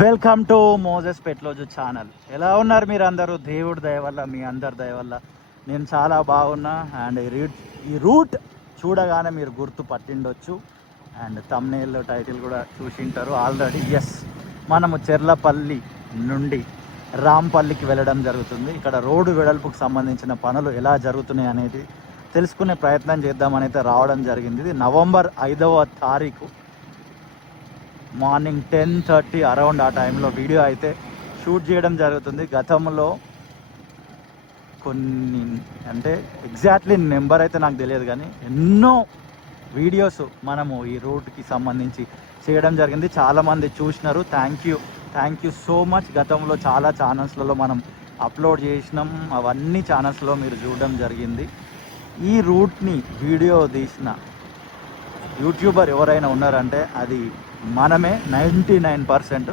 Welcome to Moses పెట్లోజు channel. ఎలా ఉన్నారు మీరు అందరూ? దేవుడి దయ వల్ల, మీ అందరి దయ వల్ల నేను చాలా బాగున్నా. అండ్ ఈ రూట్ చూడగానే మీరు గుర్తు పట్టిండొచ్చు. అండ్ థంబ్నెయిల్ టైటిల్ కూడా చూసింటారు ఆల్రెడీ. ఎస్, మనము చెర్లపల్లి నుండి రాంపల్లికి వెళ్ళడం జరుగుతుంది. ఇక్కడ రోడ్డు వెడల్పుకు సంబంధించిన పనులు ఎలా జరుగుతున్నాయి అనేది తెలుసుకునే ప్రయత్నం చేద్దామని అయితే రావడం జరిగింది. ఇది నవంబర్ 5వ తారీఖు మార్నింగ్ 10:30 అరౌండ్ ఆ టైంలో వీడియో అయితే షూట్ చేయడం జరుగుతుంది. గతంలో కొన్ని అంటే ఎగ్జాక్ట్లీ నెంబర్ అయితే నాకు తెలియదు, కానీ ఎన్నో వీడియోస్ మనము ఈ రూట్కి సంబంధించి చేయడం జరిగింది. చాలామంది చూసినారు. Thank you so much. గతంలో చాలా ఛానల్స్లలో మనం అప్లోడ్ చేసినాం, అవన్నీ ఛానల్స్లో మీరు చూడడం జరిగింది. ఈ రూట్ని వీడియో తీసిన యూట్యూబర్ ఎవరైనా ఉన్నారంటే అది మనమే. 99%,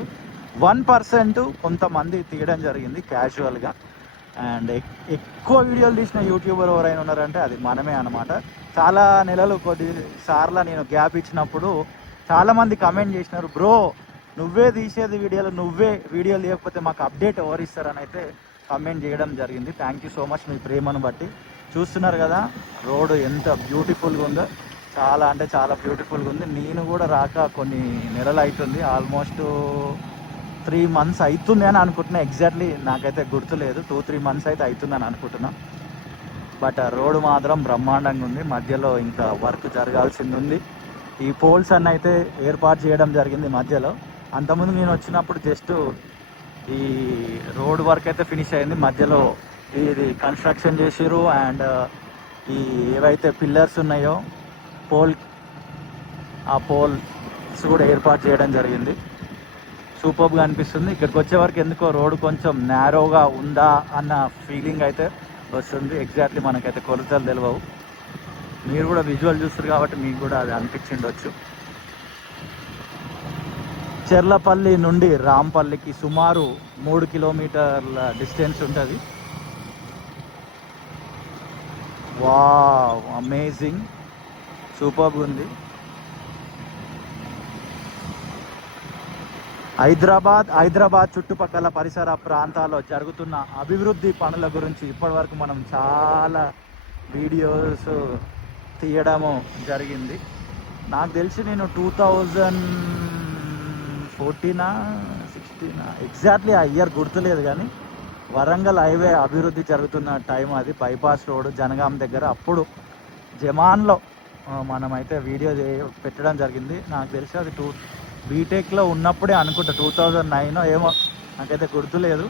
1% కొంతమంది తీయడం జరిగింది క్యాజువల్గా. అండ్ ఎక్కువ వీడియోలు తీసిన యూట్యూబర్ ఎవరైనా ఉన్నారంటే అది మనమే అనమాట. చాలా నెలలు కొద్దిసార్లు నేను గ్యాప్ ఇచ్చినప్పుడు చాలామంది కమెంట్ చేసినారు, బ్రో నువ్వే తీసేది వీడియోలు, నువ్వే వీడియోలు తీయకపోతే మాకు అప్డేట్ ఎవరు ఇస్తారని అయితే కమెంట్ చేయడం జరిగింది. థ్యాంక్ యూ సో మచ్ మీ ప్రేమను బట్టి. చూస్తున్నారు కదా రోడ్డు ఎంత బ్యూటిఫుల్గా ఉందో, చాలా అంటే చాలా బ్యూటిఫుల్గా ఉంది. నేను కూడా రాక కొన్ని నెలలు అవుతుంది, ఆల్మోస్ట్ 3 months అవుతుంది అని అనుకుంటున్నా. ఎగ్జాక్ట్లీ నాకైతే గుర్తులేదు, 2-3 months అయితే అవుతుందని అనుకుంటున్నా. బట్ రోడ్డు మాత్రం బ్రహ్మాండంగా ఉంది. మధ్యలో ఇంకా వర్క్ జరగాల్సింది ఉంది. ఈ పోల్స్ అన్న అయితే ఏర్పాటు చేయడం జరిగింది మధ్యలో. అంతకుముందు నేను వచ్చినప్పుడు జస్ట్ ఈ రోడ్ వర్క్ అయితే ఫినిష్ అయింది, మధ్యలో ఇది కన్స్ట్రక్షన్ చేసిర్రు. అండ్ ఈ ఏవైతే పిల్లర్స్ ఉన్నాయో ఆ పోల్స్ కూడా ఏర్పాటు చేయడం జరిగింది. సూపర్గా అనిపిస్తుంది. ఇక్కడికి వచ్చే వరకు ఎందుకో రోడ్డు కొంచెం నేరోగా ఉందా అన్న ఫీలింగ్ అయితే వస్తుంది. ఎగ్జాక్ట్లీ మనకైతే కొలతలు తెలియవు, మీరు కూడా విజువల్ చూస్తారు కాబట్టి మీకు కూడా అది అనిపించిండొచ్చు. చెర్లపల్లి నుండి రాంపల్లికి సుమారు 3 kilometers డిస్టెన్స్ ఉంటుంది. వావ్, అమేజింగ్, సూపర్గా ఉంది. హైదరాబాద్ చుట్టుపక్కల పరిసర ప్రాంతాల్లో జరుగుతున్న అభివృద్ధి పనుల గురించి ఇప్పటివరకు మనం చాలా వీడియోస్ తీయడము జరిగింది. నాకు తెలిసి నేను 2014-16 ఎగ్జాక్ట్లీ ఆ ఇయర్ గుర్తులేదు, కానీ వరంగల్ హైవే అభివృద్ధి జరుగుతున్న టైం అది. బైపాస్ రోడ్ జనగాం దగ్గర అప్పుడు జమాన్లో మనమైతే వీడియో పెట్టడం జరిగింది. నాకు తెలిసి అది బీటెక్లో ఉన్నప్పుడే అనుకుంటా, 2009 ఏమో, నాకైతే గుర్తులేదు.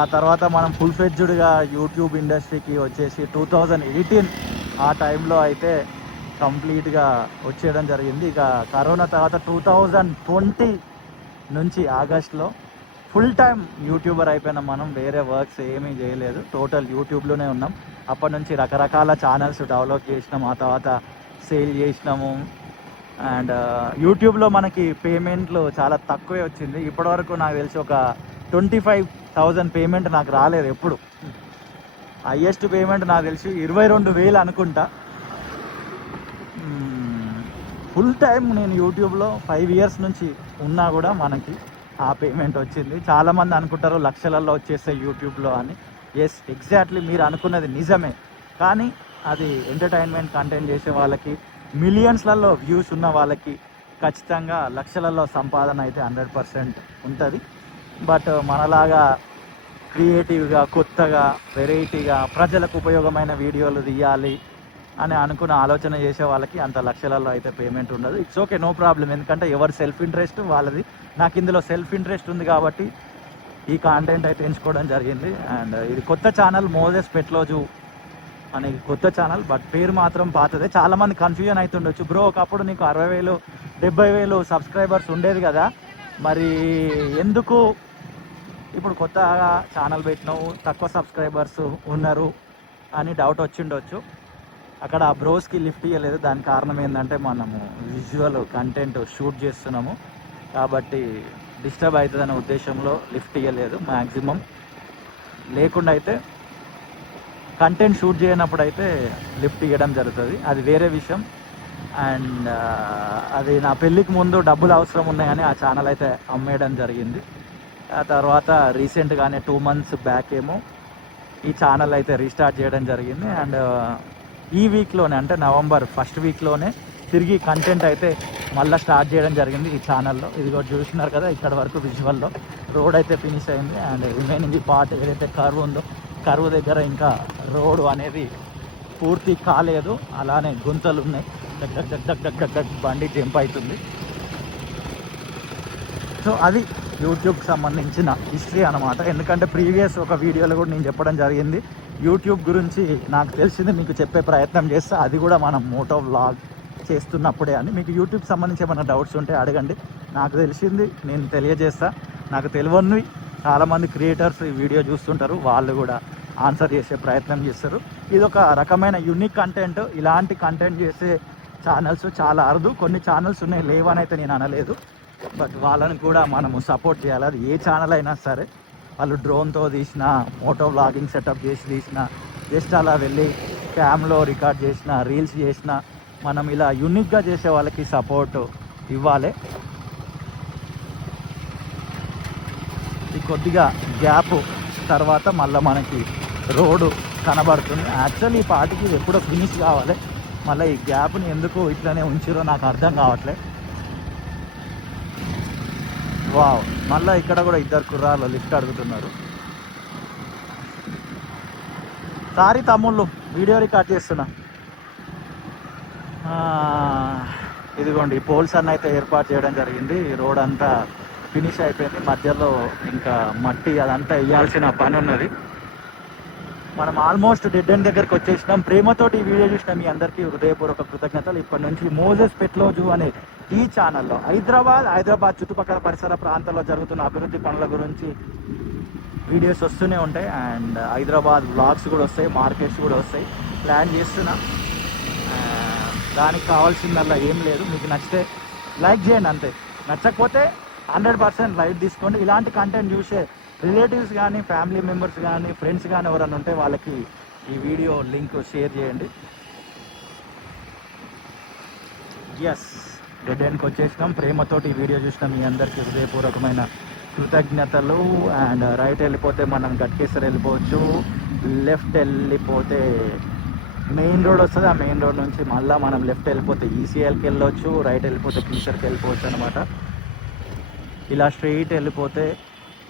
ఆ తర్వాత మనం ఫుల్ ఫ్లెడ్జ్డ్గా యూట్యూబ్ ఇండస్ట్రీకి వచ్చేసి 2018 ఆ టైంలో అయితే కంప్లీట్గా వచ్చేయడం జరిగింది. ఇక కరోనా తర్వాత 2020 నుంచి ఆగస్టులో ఫుల్ టైం యూట్యూబర్ అయిపోయినాం మనం. వేరే వర్క్స్ ఏమీ చేయలేదు, టోటల్ యూట్యూబ్లోనే ఉన్నాం. అప్పటి నుంచి రకరకాల ఛానల్స్ డెవలప్ చేసినాం, ఆ తర్వాత సేల్ చేసినాము. అండ్ యూట్యూబ్లో మనకి పేమెంట్లు చాలా తక్కువే వచ్చింది. ఇప్పటివరకు నాకు తెలిసి ఒక 25,000 పేమెంట్ నాకు రాలేదు ఎప్పుడు. హయ్యెస్ట్ పేమెంట్ నాకు తెలిసి 22,000 అనుకుంటా. ఫుల్ టైం నేను యూట్యూబ్లో 5 years నుంచి ఉన్నా కూడా మనకి ఆ పేమెంట్ వచ్చింది. చాలామంది అనుకుంటారు లక్షలలో వచ్చేస్తాయి యూట్యూబ్లో అని. ఎస్, ఎగ్జాక్ట్లీ మీరు అనుకున్నది నిజమే, కానీ అది ఎంటర్టైన్మెంట్ కంటెంట్ చేసే వాళ్ళకి, మిలియన్స్లలో వ్యూస్ ఉన్న వాళ్ళకి ఖచ్చితంగా లక్షలలో సంపాదన అయితే 100% ఉంటుంది. బట్ మనలాగా క్రియేటివ్గా, కొత్తగా, వెరైటీగా, ప్రజలకు ఉపయోగమైన వీడియోలు తీయాలి అని అనుకున్న ఆలోచన చేసే వాళ్ళకి అంత లక్షలలో అయితే పేమెంట్ ఉండదు. It's okay, no problem. ఎందుకంటే ఎవరి సెల్ఫ్ ఇంట్రెస్ట్ వాళ్ళది. నాకు ఇందులో సెల్ఫ్ ఇంట్రెస్ట్ ఉంది కాబట్టి ఈ కాంటెంట్ అయితే ఎంచుకోవడం జరిగింది. అండ్ ఇది కొత్త ఛానల్, మోజెస్ పెట్లోజు అనే కొత్త ఛానల్, బట్ పేరు మాత్రం పాతదే. చాలామంది కన్ఫ్యూజన్ అవుతుండొచ్చు, బ్రో ఒకప్పుడు నీకు 60,000 70,000 సబ్స్క్రైబర్స్ ఉండేది కదా, మరి ఎందుకు ఇప్పుడు కొత్తగా ఛానల్ పెట్టినావు, తక్కువ సబ్స్క్రైబర్స్ ఉన్నారు అని డౌట్ వచ్చిండొచ్చు. అక్కడ ఆ బ్రోస్కి లిఫ్ట్ ఇవ్వలేదు. దానికి కారణం ఏంటంటే మనము విజువల్ కంటెంట్ షూట్ చేస్తున్నాము కాబట్టి డిస్టర్బ్ అవుతుందనే ఉద్దేశంలో లిఫ్ట్ ఇవ్వలేదు. మ్యాక్సిమం లేకుండా అయితే కంటెంట్ షూట్ చేయనప్పుడు అయితే లిఫ్ట్ ఇవ్వడం జరుగుతుంది, అది వేరే విషయం. అండ్ అది నా పెళ్ళికి ముందు డబ్బులు అవసరం ఉన్నాయని ఆ ఛానల్ అయితే అమ్మేయడం జరిగింది. ఆ తర్వాత రీసెంట్గానే 2 months బ్యాక్ ఏమో ఈ ఛానల్ అయితే రీస్టార్ట్ చేయడం జరిగింది. అండ్ ఈ వీక్లోనే అంటే నవంబర్ 1st వీక్లోనే తిరిగి కంటెంట్ అయితే మళ్ళీ స్టార్ట్ చేయడం జరిగింది ఈ ఛానల్లో. ఇది కూడా చూస్తున్నారు కదా, ఇక్కడ వరకు విజువల్లో రోడ్ అయితే ఫినిష్ అయింది. అండ్ రిమైనింగ్ ఈ పార్ట్ ఏదైతే కర్వ్ ఉందో, కర్వ్ దగ్గర ఇంకా రోడ్ అనేది పూర్తి కాలేదు, అలానే గుంతలు ఉన్నాయి. డగ్ డగ్ డగ్ డగ్ డగ్ డగ్ డగ్ బండి జంప్ అవుతుంది. సో అది యూట్యూబ్కి సంబంధించిన హిస్టరీ అనమాట. ఎందుకంటే ప్రీవియస్ ఒక వీడియోలో కూడా నేను చెప్పడం జరిగింది, యూట్యూబ్ గురించి నాకు తెలిసింది మీకు చెప్పే ప్రయత్నం చేస్తా, అది కూడా మనం మోటో వ్లాగ్ చేస్తున్నప్పుడే అని. మీకు యూట్యూబ్ సంబంధించి ఏమైనా డౌట్స్ ఉంటే అడగండి, నాకు తెలిసింది నేను తెలియజేస్తా. నాకు తెలియనివి చాలామంది క్రియేటర్స్ ఈ వీడియో చూస్తుంటారు, వాళ్ళు కూడా ఆన్సర్ చేసే ప్రయత్నం చేస్తారు. ఇది ఒక రకమైన యూనిక్ కంటెంట్. ఇలాంటి కంటెంట్ చేసే ఛానల్స్ చాలా అరుదు. కొన్ని ఛానల్స్ ఉన్నాయి, లేవని అయితే నేను అనలేదు, బట్ వాళ్ళని కూడా మనము సపోర్ట్ చేయాలి. అది ఏ ఛానల్ అయినా సరే, వాళ్ళు డ్రోన్తో తీసిన, మోటో వ్లాగింగ్ సెటప్ చేసి తీసిన, జస్ట్ అలా వెళ్ళి క్యామ్లో రికార్డ్ చేసిన, రీల్స్ చేసిన, మనం ఇలా యూనిక్గా చేసే వాళ్ళకి సపోర్ట్ ఇవ్వాలి. ఈ కొద్దిగా గ్యాప్ తర్వాత మళ్ళీ మనకి రోడ్డు కనబడుతుంది. యాక్చువల్లీ ఈ పాటికి ఇది ఎప్పుడో ఫినిష్ కావాలి, మళ్ళీ ఈ గ్యాప్ని ఎందుకు ఇట్లనే ఉంచారో నాకు అర్థం కావట్లే. వావ్, మళ్ళీ ఇక్కడ కూడా ఇద్దరు కుర్రాళ్ళు లిఫ్ట్ అడుగుతున్నారు. సారీ తమ్ముళ్ళు, వీడియో రికార్డ్ చేస్తున్నా. ఇదిగోండి పోల్స్ అన్న అయితే ఏర్పాటు చేయడం జరిగింది. ఈ రోడ్ అంతా ఫినిష్ అయిపోయింది, మధ్యలో ఇంకా మట్టి అదంతా వేయాల్సిన పని ఉన్నది. మనం ఆల్మోస్ట్ డెడ్ ఎండ్ దగ్గరికి వచ్చేసినాం. ప్రేమతోటి ఈ వీడియో చూసిన మీ అందరికీ హృదయపూర్వక కృతజ్ఞతలు. ఇప్పటి నుంచి మోజెస్ పెట్లోజు అనే ఈ ఛానల్లో హైదరాబాద్ చుట్టుపక్కల పరిసర ప్రాంతాల్లో జరుగుతున్న అభివృద్ధి పనుల గురించి వీడియోస్ వస్తూనే ఉంటాయి. అండ్ హైదరాబాద్ వ్లాగ్స్ కూడా వస్తాయి, మార్కెట్స్ కూడా వస్తాయి. ప్లాన్ చేస్తున్నా, దానికి కావాల్సిందల్లా ఏం లేదు. మీకు నచ్చితే లైక్ చేయండి అంతే, నచ్చకపోతే 100% లైట్ తీసుకోండి. ఇలాంటి కంటెంట్ చూసే రిలేటివ్స్ కానీ, ఫ్యామిలీ మెంబర్స్ కానీ, ఫ్రెండ్స్ కానీ ఎవరైనా ఉంటే వాళ్ళకి ఈ వీడియో లింక్ షేర్ చేయండి. ఎస్, డెడ్ ఎండ్కి వచ్చేసినాం. ప్రేమతోటి ఈ వీడియో చూసిన మీ అందరికీ హృదయపూర్వకమైన కృతజ్ఞతలు. అండ్ రైట్ వెళ్ళిపోతే మనం గట్కేశ్వర్ వెళ్ళిపోవచ్చు, లెఫ్ట్ వెళ్ళిపోతే మెయిన్ రోడ్ వస్తుంది. ఆ మెయిన్ రోడ్ నుంచి మళ్ళీ మనం లెఫ్ట్ వెళ్ళిపోతే ఈసీఎల్కి వెళ్ళొచ్చు, రైట్ వెళ్ళిపోతే కిషోర్కి వెళ్ళిపోవచ్చు అనమాట. ఇలా స్ట్రెయిట్ వెళ్ళిపోతే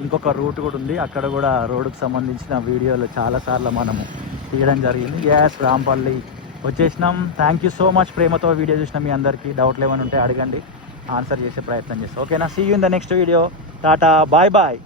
ఇంకొక రూట్ కూడా ఉంది, అక్కడ కూడా రోడ్డుకు సంబంధించిన వీడియోలు చాలాసార్లు మనము తీయడం జరిగింది. యాస్, రాంపల్లి వచ్చేసినాం. థ్యాంక్ యూ సో మచ్ ప్రేమతో వీడియో చూసిన మీ అందరికీ. డౌట్లు ఏమైనా ఉంటే అడగండి, ఆన్సర్ చేసే ప్రయత్నం చేస్తాం. ఓకేనా, see you in the next video. టాటా, బాయ్ బాయ్.